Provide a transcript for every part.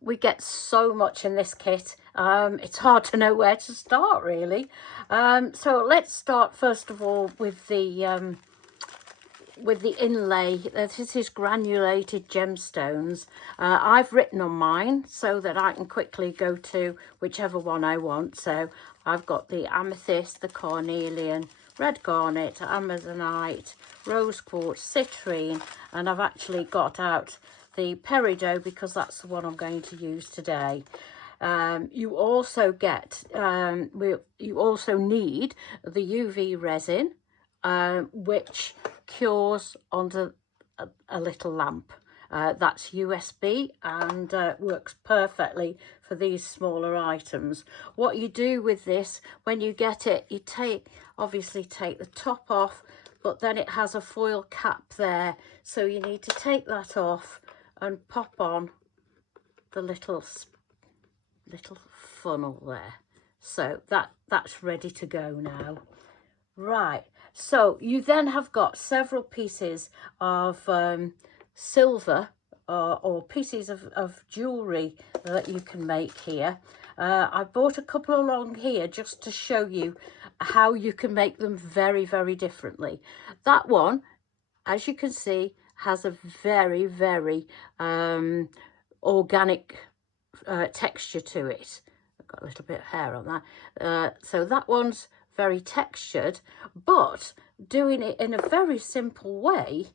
we get so much in this kit. It's hard to know where to start, really. So let's start first of all with the inlay. This is granulated gemstones. I've written on mine so that I can quickly go to whichever one I want. So I've got the amethyst, the carnelian, red garnet, amazonite, rose quartz, citrine, and I've actually got out the peridot because that's the one I'm going to use today. You also get, you also need the UV resin, which cures onto a little lamp. That's USB and works perfectly for these smaller items. What you do with this, when you get it, you obviously take the top off, but then it has a foil cap there, so you need to take that off and pop on the little funnel there. So that's ready to go now. Right, so you then have got several pieces of silver or pieces of jewellery that you can make here. I bought a couple along here just to show you how you can make them very, very differently. That one, as you can see, has a very, very organic texture to it. I've got a little bit of hair on that. So that one's very textured, but doing it in a very simple way,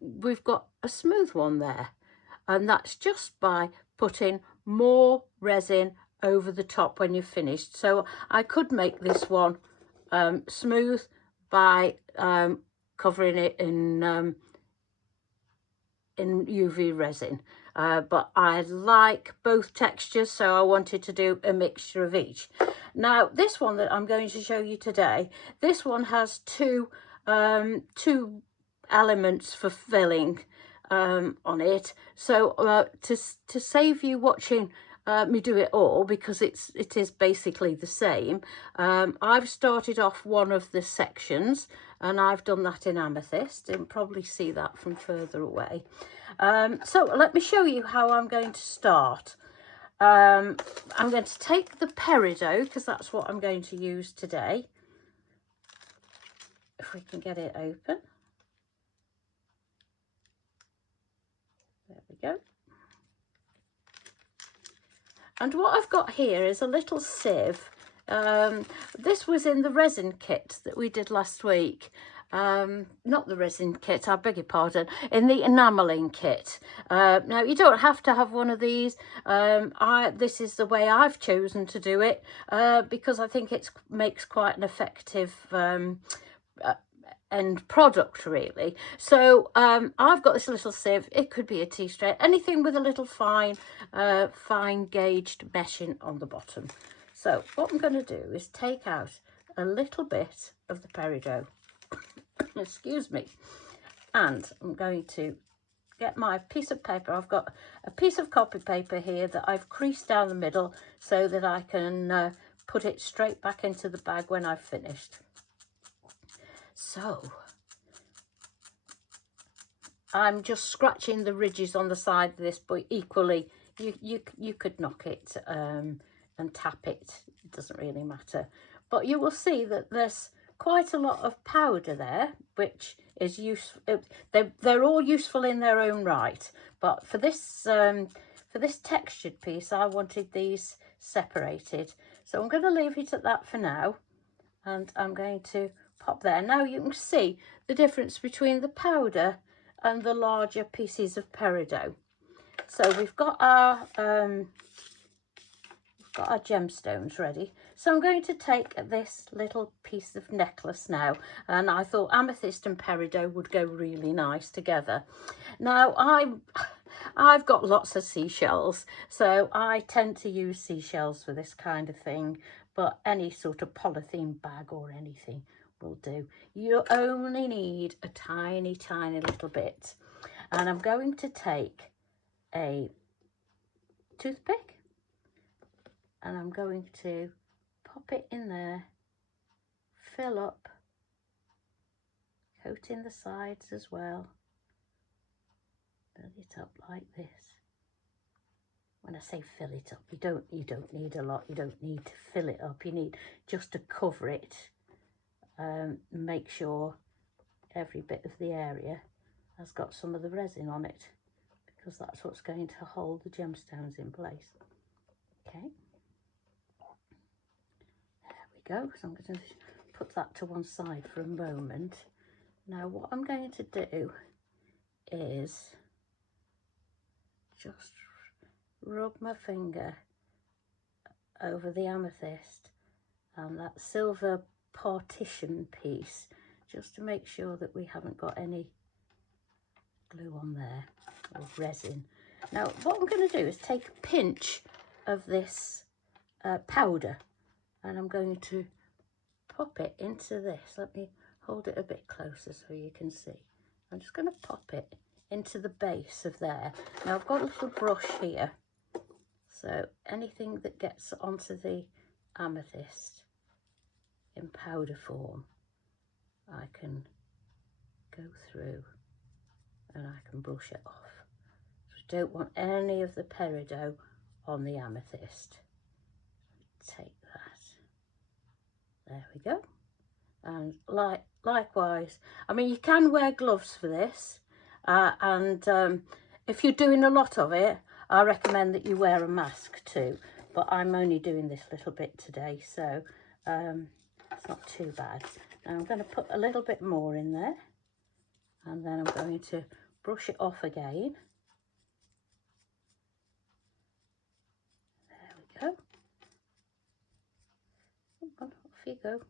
we've got a smooth one there, and that's just by putting more resin over the top when you've finished. So I could make this one smooth by covering it in UV resin, but I like both textures, so I wanted to do a mixture of each. Now this one that I'm going to show you today, this one has two elements for filling on it, so to save you watching me do it all, because it is basically the same, I've started off one of the sections and I've done that in amethyst. You can probably see that from further away. So let me show you how I'm going to start. I'm going to take the peridot, because that's what I'm going to use today. If we can get it open. There we go. And what I've got here is a little sieve. This was in the resin kit that we did last week. Not the resin kit, I beg your pardon, in the enamelling kit. Now you don't have to have one of these. This is the way I've chosen to do it, because I think it makes quite an effective end product, really. So I've got this little sieve. It could be a tea tray, anything with a little fine gauged meshing on the bottom. So what I'm going to do is take out a little bit of the peridot, excuse me, and I'm going to get my piece of paper. I've got a piece of copy paper here that I've creased down the middle so that I can put it straight back into the bag when I've finished. So I'm just scratching the ridges on the side of this, but equally you could knock it and tap it. It doesn't really matter. But you will see that there's quite a lot of powder there, which is useful. They're all useful in their own right, but for this textured piece, I wanted these separated. So I'm going to leave it at that for now, and I'm going to pop there. Now you can see the difference between the powder and the larger pieces of peridot. So we've got our gemstones ready. So I'm going to take this little piece of necklace now, and I thought amethyst and peridot would go really nice together. Now I've got lots of seashells, so I tend to use seashells for this kind of thing, but any sort of polythene bag or anything will do. You only need a tiny little bit, and I'm going to take a toothpick and I'm going to pop it in there, fill up, coat in the sides as well, build it up like this. when I say fill it up, you don't need a lot. You don't need to fill it up. You need just to cover it. Make sure every bit of the area has got some of the resin on it, because that's what's going to hold the gemstones in place. Okay, there we go. So I'm going to put that to one side for a moment. Now what I'm going to do is just rub my finger over the amethyst and that silver partition piece, just to make sure that we haven't got any glue on there or resin. Now what I'm going to do is take a pinch of this powder, and I'm going to pop it into this. Let me hold it a bit closer so you can see. I'm just going to pop it into the base of there. Now I've got a little brush here, so anything that gets onto the amethyst in powder form, I can go through and I can brush it off. So I don't want any of the peridot on the amethyst. Take that. There we go. And likewise, I mean, you can wear gloves for this, and if you're doing a lot of it, I recommend that you wear a mask too, but I'm only doing this little bit today, so it's not too bad. Now I'm going to put a little bit more in there, and then I'm going to brush it off again. There we go. Come on, off you go.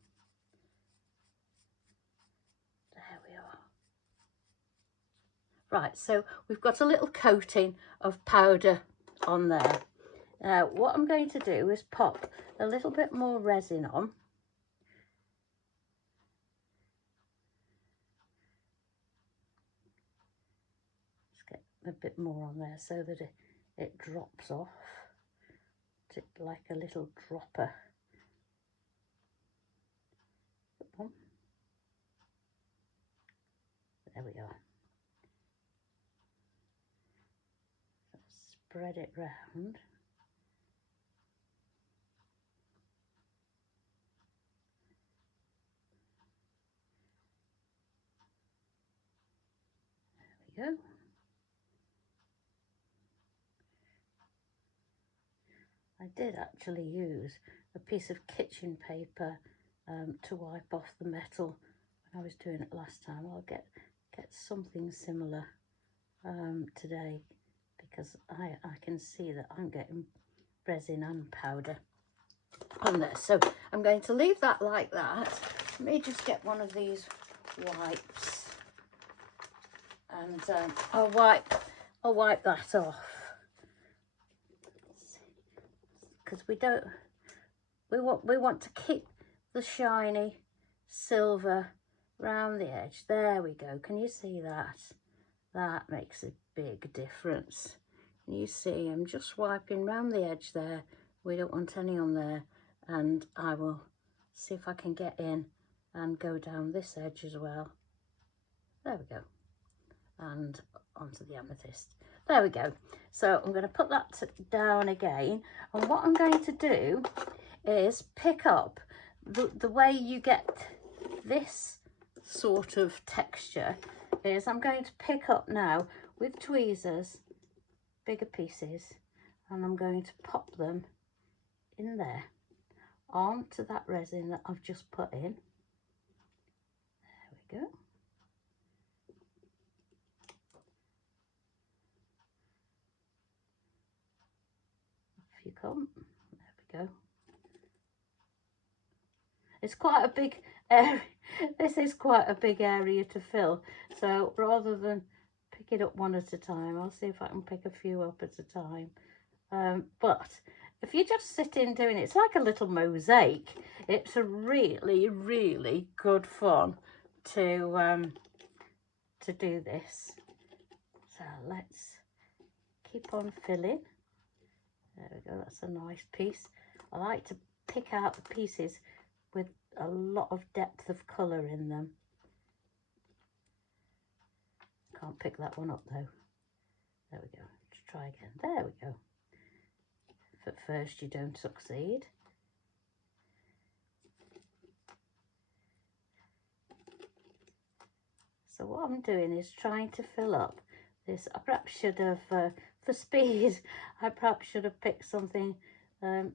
There we are. Right, so we've got a little coating of powder on there. Now what I'm going to do is pop a little bit more resin on. Just get a bit more on there so that it drops off. It's like a little dropper. Come on. There we are. Spread it round. There we go. I did actually use a piece of kitchen paper to wipe off the metal when I was doing it last time. I'll get something similar today, because I can see that I'm getting resin and powder on there. So I'm going to leave that like that. Let me just get one of these wipes, and I'll wipe that off, because we want to keep the shiny silver round the edge. There we go. Can you see that? That makes a big difference. And you see I'm just wiping round the edge there. We don't want any on there, and I will see if I can get in and go down this edge as well. There we go. And onto the amethyst. There we go. So I'm going to put that down again, and what I'm going to do is pick up the way you get this sort of texture is I'm going to pick up now with tweezers bigger pieces, and I'm going to pop them in there onto that resin that I've just put in. There we go. Off you come. There we go. It's quite a big area. This is quite a big area to fill, so rather than pick it up one at a time, I'll see if I can pick a few up at a time. But if you just sit in doing it, it's like a little mosaic. It's a really, really good fun to do this. So let's keep on filling. There we go, that's a nice piece. I like to pick out the pieces with a lot of depth of colour in them. Can't pick that one up though. There we go. Let's try again. There we go. if at first you don't succeed. So what I'm doing is trying to fill up this. I perhaps should have, for speed, I perhaps should have picked something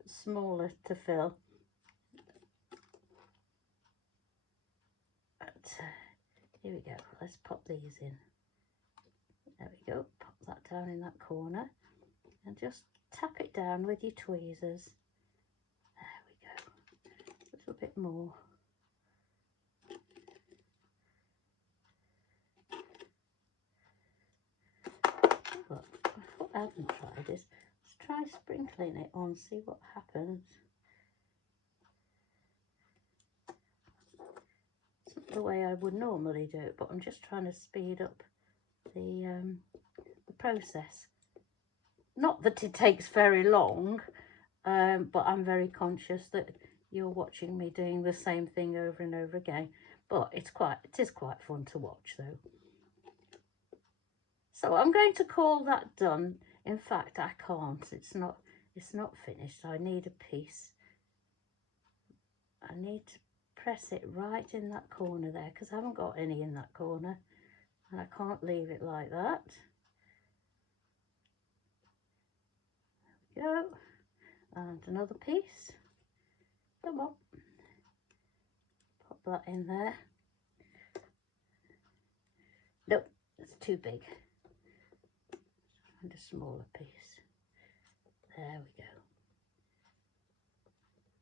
smaller to fill. But here we go. Let's pop these in. There we go. Pop that down in that corner and just tap it down with your tweezers. There we go. A little bit more. What I haven't tried is, let's try sprinkling it on, see what happens. It's not the way I would normally do it, but I'm just trying to speed up the process. Not that it takes very long, but I'm very conscious that you're watching me doing the same thing over and over again. But it is quite fun to watch though. So I'm going to call that done. In fact, I can't. It's not finished. I need a piece. I need to press it right in that corner there because I haven't got any in that corner. And I can't leave it like that. There we go. And another piece. Come on. Pop that in there. Nope, it's too big. And a smaller piece. There we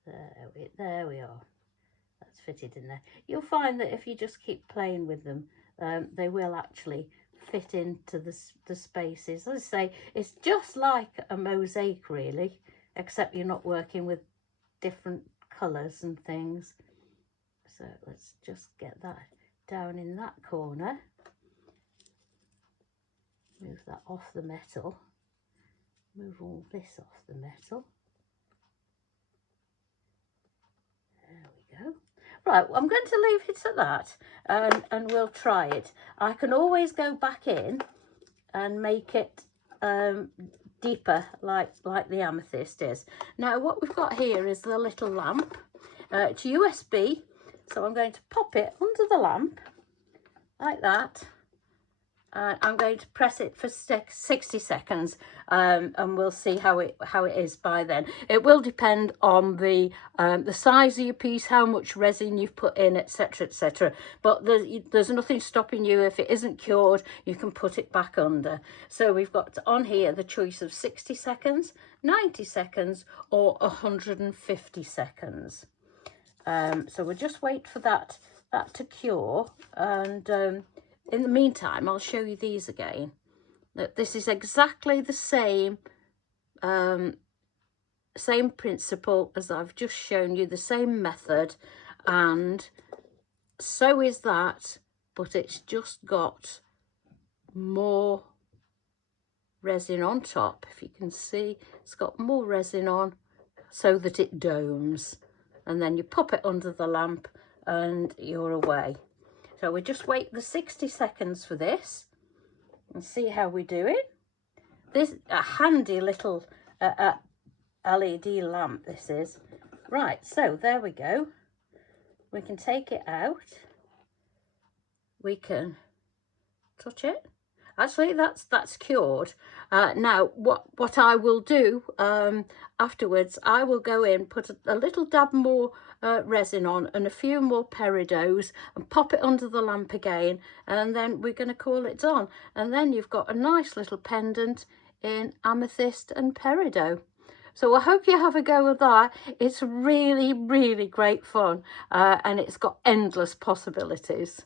go. There we are. That's fitted in there. You'll find that if you just keep playing with them, they will actually fit into the spaces. As I say, it's just like a mosaic really, except you're not working with different colours and things. So let's just get that down in that corner. Move that off the metal. Move all this off the metal. There we go. Right, I'm going to leave it at that and we'll try it. I can always go back in and make it deeper like the amethyst is. Now what we've got here is the little lamp. It's USB, so I'm going to pop it under the lamp like that. I'm going to press it for 60 seconds and we'll see how it is by then. It will depend on the size of your piece, how much resin you've put in, etc, etc. But there's nothing stopping you. If it isn't cured, you can put it back under. So we've got on here the choice of 60 seconds, 90 seconds or 150 seconds. So we'll just wait for that to cure, and in the meantime, I'll show you these again. That this is exactly the same same principle as I've just shown you, the same method, and so is that, but it's just got more resin on top. If you can see, it's got more resin on so that it domes, and then you pop it under the lamp and you're away. So we just wait the 60 seconds for this and see how we do it. This a handy little LED lamp this is. Right, so there we go. We can take it out. We can touch it. Actually, that's cured. Now, what I will do afterwards, I will go in, put a little dab more resin on and a few more peridots and pop it under the lamp again, and then we're going to call it done. And then you've got a nice little pendant in amethyst and peridot. So I hope you have a go of that. It's really, really great fun, and it's got endless possibilities.